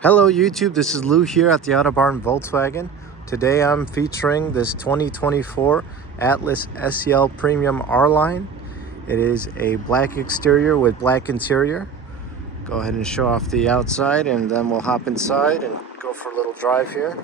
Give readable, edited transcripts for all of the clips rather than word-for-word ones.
Hello YouTube, this is Lou here at the Auto Barn Volkswagen. Today I'm featuring this 2024 Atlas SEL Premium R-Line. It is a black exterior with black interior. Go ahead and show off the outside and then we'll hop inside and go for a little drive here.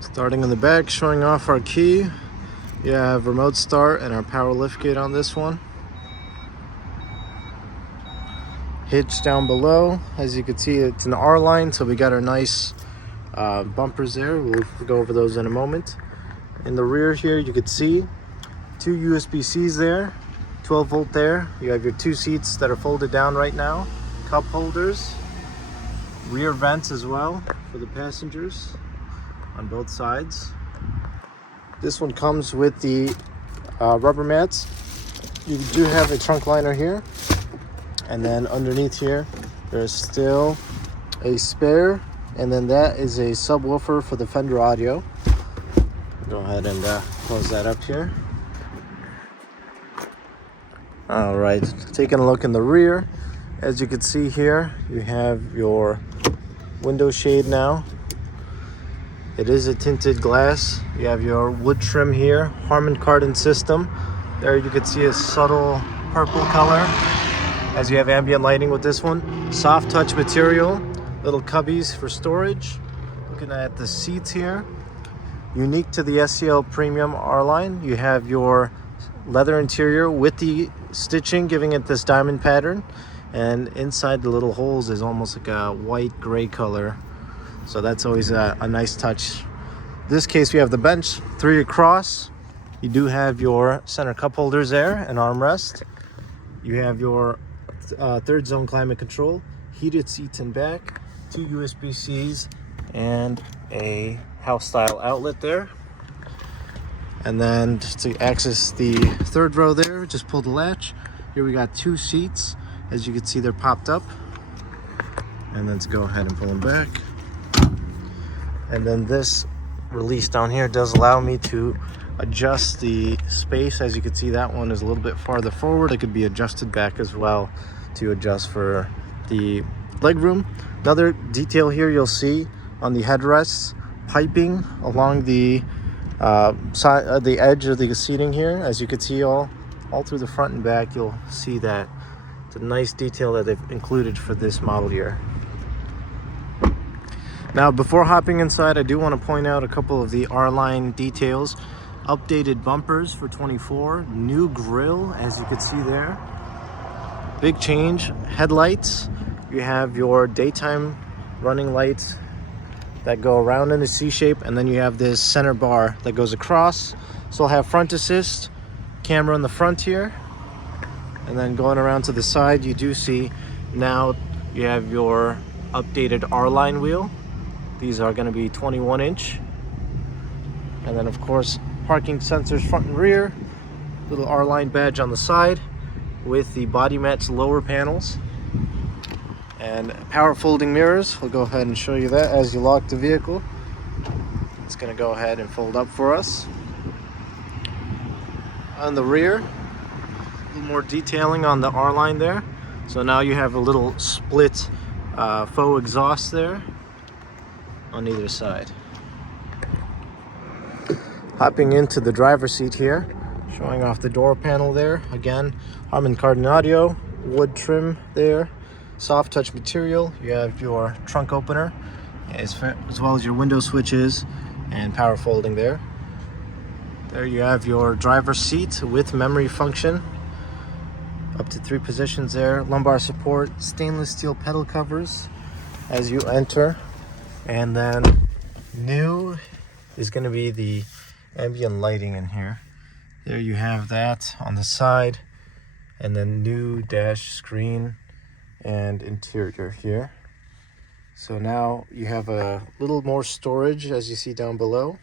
Starting in the back, showing off our key. You have remote start and our power liftgate on this one. Hitch down below. As you can see, it's an R-Line, so we got our nice bumpers there. We'll go over those in a moment. In the rear here, you can see two USB-Cs there, 12 volt there. You have your two seats that are folded down right now, cup holders, rear vents as well for the passengers on both sides. This one comes with the rubber mats. You do have a trunk liner here, and then underneath here there's still a spare, and then that is a subwoofer for the Fender audio. Go ahead and close that up here. All right, taking a look in the rear, as you can see here, you have your window shade now. It is a tinted glass. You have your wood trim here, Harman Kardon system. There you can see a subtle purple color as you have ambient lighting with this one. Soft touch material, little cubbies for storage. Looking at the seats here, unique to the SEL Premium R-Line, you have your leather interior with the stitching, giving it this diamond pattern. And inside the little holes is almost like a white gray color. So that's always a nice touch. In this case, we have the bench 3 across. You do have your center cup holders there, an armrest. You have your third zone climate control, heated seats in back, 2 USB-Cs, and a house style outlet there. And then to access the third row there, just pull the latch. Here we got 2 seats. As you can see, they're popped up. And then to go ahead and pull them back. And then this release down here does allow me to adjust the space. As you can see, that one is a little bit farther forward. It could be adjusted back as well to adjust for the legroom. Another detail here you'll see on the headrests, piping along the side, the edge of the seating here. As you can see, all through the front and back, you'll see that it's a nice detail that they've included for this model year. Now, before hopping inside, I do want to point out a couple of the R-Line details. Updated bumpers for 24, new grille, as you can see there. Big change, headlights. You have your daytime running lights that go around in the C shape, and then you have this center bar that goes across. So I'll have front assist, camera in the front here, and then going around to the side, you do see now you have your updated R-Line wheel. These are going to be 21-inch. And then, of course, parking sensors front and rear. Little R-Line badge on the side with the body mats lower panels. And power folding mirrors. We'll go ahead and show you that as you lock the vehicle. It's going to go ahead and fold up for us. On the rear, a little more detailing on the R-Line there. So now you have a little split faux exhaust there on either side. Hopping into the driver's seat here, showing off the door panel there. Again, Harman Kardon audio, wood trim there, soft touch material. You have your trunk opener as well as your window switches and power folding there. There you have your driver's seat with memory function. Up to 3 positions there. Lumbar support, stainless steel pedal covers as you enter. And then new is going to be the ambient lighting in here. There you have that on the side, and then new dash screen and interior here. So now you have a little more storage, as you see down below.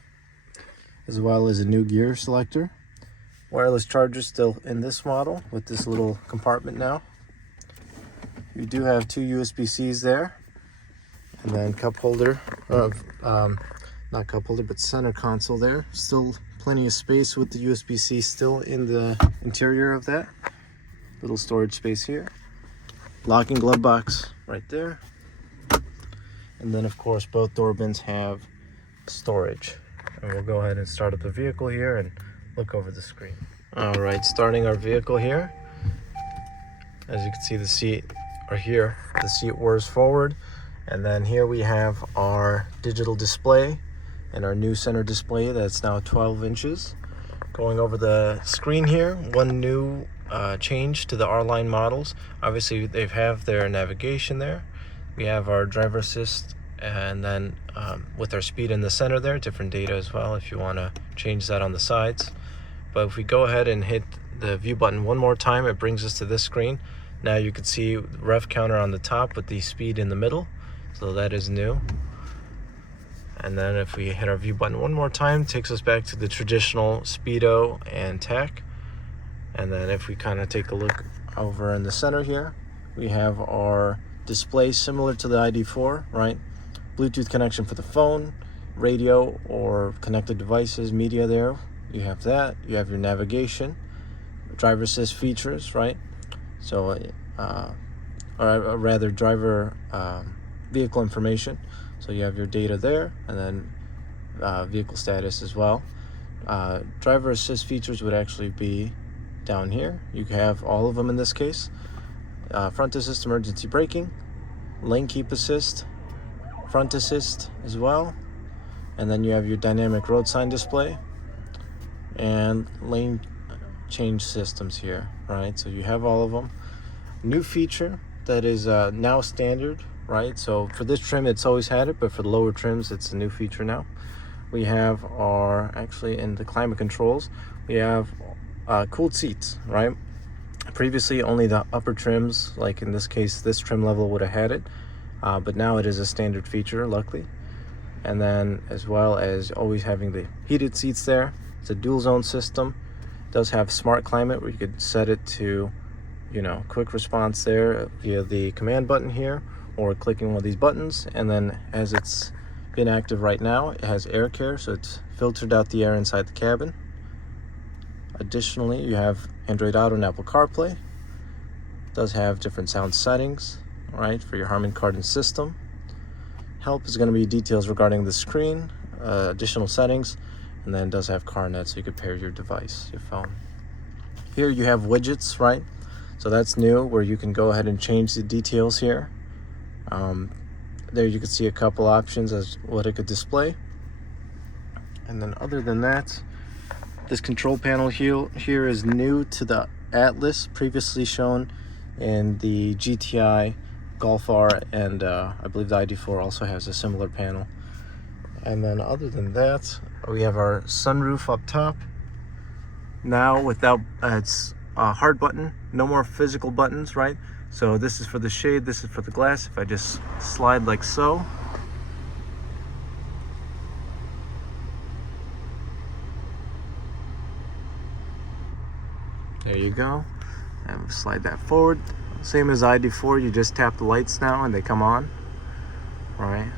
as well as a new gear selector. Wireless charger still in this model with this little compartment now. You do have two USB-Cs there, and then cup holder, not cup holder, but center console there. Still plenty of space with the USB-C still in the interior of that. Little storage space here. Locking glove box right there. And then of course both door bins have storage. And we'll go ahead and start up the vehicle here and look over the screen. All right, starting our vehicle here. As you can see, the seat are here. The seat whirs forward. And then here we have our digital display and our new center display that's now 12 inches. Going over the screen here, one new change to the R-Line models. Obviously they have their navigation there. We have our driver assist, and then with our speed in the center there, different data as well if you want to change that on the sides. But if we go ahead and hit the view button one more time, it brings us to this screen. Now you can see rev counter on the top with the speed in the middle. So that is new. And then if we hit our view button one more time, it takes us back to the traditional speedo and tach. And then if we kind of take a look over in the center here, we have our display similar to the ID4, right? Bluetooth connection for the phone, radio or connected devices, media there. You have that. You have your navigation, driver assist features, right? So, or rather driver vehicle information. So you have your data there, and then vehicle status as well. Driver assist features would actually be down here. You have all of them in this case. Front assist, emergency braking, lane keep assist, front assist as well. And then you have your dynamic road sign display and lane change systems here, right? So you have all of them. New feature that is now standard, right? So for this trim, it's always had it, but for the lower trims, it's a new feature now. We have our, actually in the climate controls, we have cooled seats, right? Previously, only the upper trims, like in this case, this trim level would have had it, but now it is a standard feature, luckily. And then as well as always having the heated seats there. It's a dual zone system. It does have smart climate where you could set it to, you know, quick response there via the command button here, or clicking one of these buttons. And then as it's been active right now, it has air care, so it's filtered out the air inside the cabin. Additionally, you have Android Auto and Apple CarPlay. It does have different sound settings, right, for your Harman Kardon system. Help is going to be details regarding the screen, additional settings, and then it does have CarNet, so you could pair your device, your phone. Here you have widgets, right? So that's new, where you can go ahead and change the details here. There you can see a couple options as what it could display. And then other than that, this control panel here is new to the Atlas, previously shown in the GTI, Golf R, and I believe the ID4 also has a similar panel. And then other than that, we have our sunroof up top. Now without, it's a hard button, no more physical buttons, right? So this is for the shade, this is for the glass. If I just slide like so, there you go. And slide that forward. Same as ID4, you just tap the lights now and they come on. Alright.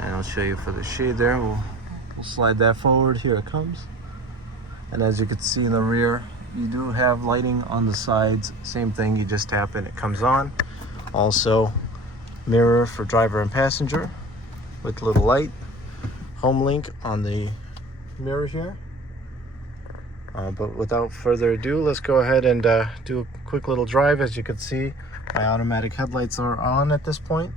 And I'll show you for the shade there. We'll slide that forward. Here it comes. And as you can see in the rear, you do have lighting on the sides. Same thing, you just tap and it comes on. Also, mirror for driver and passenger with little light. Home link on the mirror here. But without further ado, let's go ahead and do a quick little drive. As you can see, my automatic headlights are on at this point.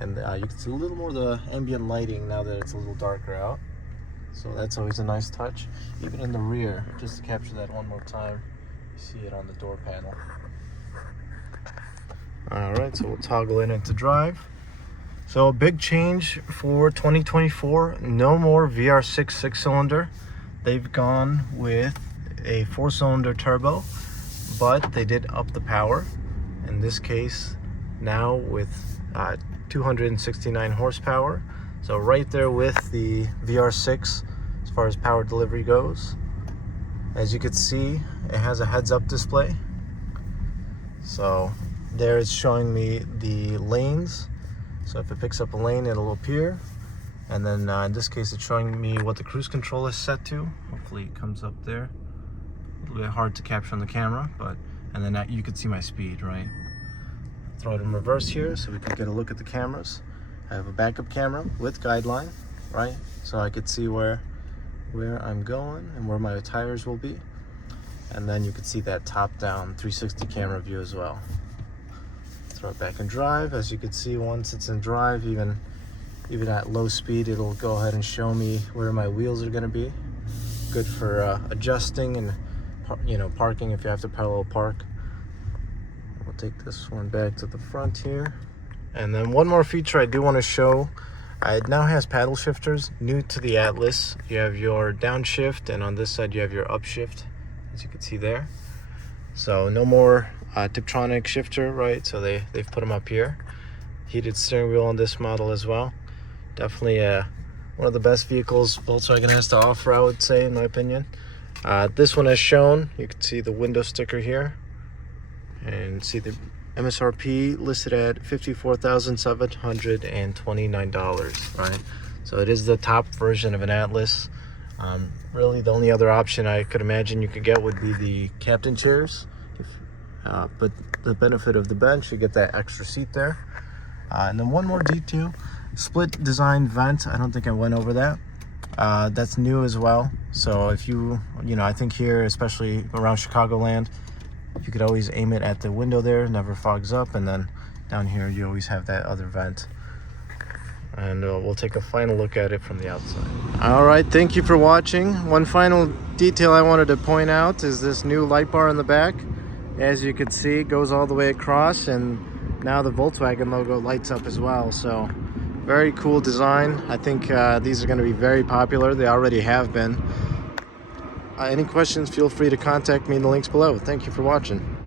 And you can see a little more of the ambient lighting now that it's a little darker out. So that's always a nice touch. Even in the rear, just to capture that one more time, you see it on the door panel. Alright, so we'll toggle it into drive. So a big change for 2024, no more VR6 6-cylinder. They've gone with a 4-cylinder turbo, but they did up the power. In this case, now with 269 horsepower. So right there with the VR6 far as power delivery goes. As you can see, it has a heads-up display. So there it's showing me the lanes. So if it picks up a lane, it'll appear. And then in this case, it's showing me what the cruise control is set to. Hopefully it comes up there. A little bit hard to capture on the camera, but and then you can see my speed, right? Throw it in reverse here so we can get a look at the cameras. I have a backup camera with guideline, right? So I could see where I'm going and where my tires will be. And then you can see that top-down 360 camera view as well. Throw it back in drive. As you can see, once it's in drive, even at low speed, it'll go ahead and show me where my wheels are going to be. Good for adjusting and parking if you have to parallel park. We'll take this one back to the front here. And then one more feature I do want to show. It now has paddle shifters, new to the Atlas. You have your downshift, and on this side you have your upshift, as you can see there. So no more Tiptronic shifter, right? So they've put them up here. Heated steering wheel on this model as well. Definitely one of the best vehicles Volkswagen has to offer, I would say, in my opinion. This one, as shown, you can see the window sticker here, and see the MSRP listed at $54,729, right? So it is the top version of an Atlas. Really, the only other option I could imagine you could get would be the captain chairs. But the benefit of the bench, you get that extra seat there. And then one more detail, split design vent. I don't think I went over that. That's new as well. So if I think here, especially around Chicagoland, you could always aim it at the window there, never fogs up, and then down here you always have that other vent. And we'll take a final look at it from the outside. All right, thank you for watching. One final detail I wanted to point out is this new light bar in the back. As you can see, it goes all the way across, and now the Volkswagen logo lights up as well. So very cool design. I think these are going to be very popular. They already have been. Any questions, feel free to contact me in the links below. Thank you for watching.